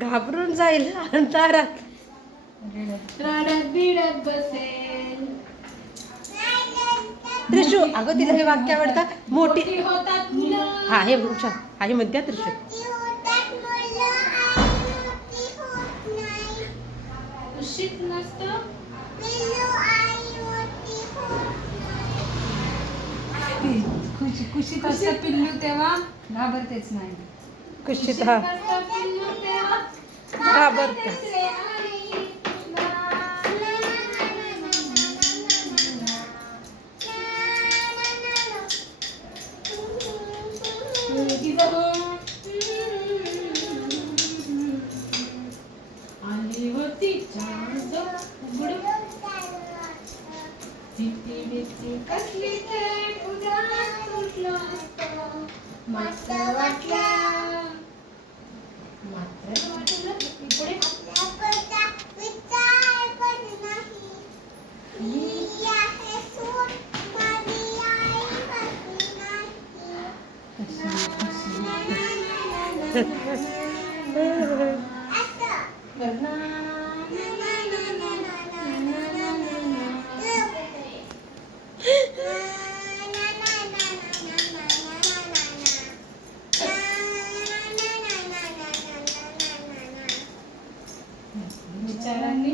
घाबरून जाईल अंधारात, रडत बिडत बसेल. त्रिशू अगं तिला हे वाक्य आवडतं. मोठी होतात मुलं. हा हे हुशार आई म्हणते त्रिशू. खुशीत नसतं. खुशीत असतं पिल्लू तेव्हा घाबरतेच नाही. कुशीत हा घाबरते. आली होती चांद उघडून, भीती भीती कसली ते उदास उठलं असतं. मस्त वाटलं पुढे विचारांनी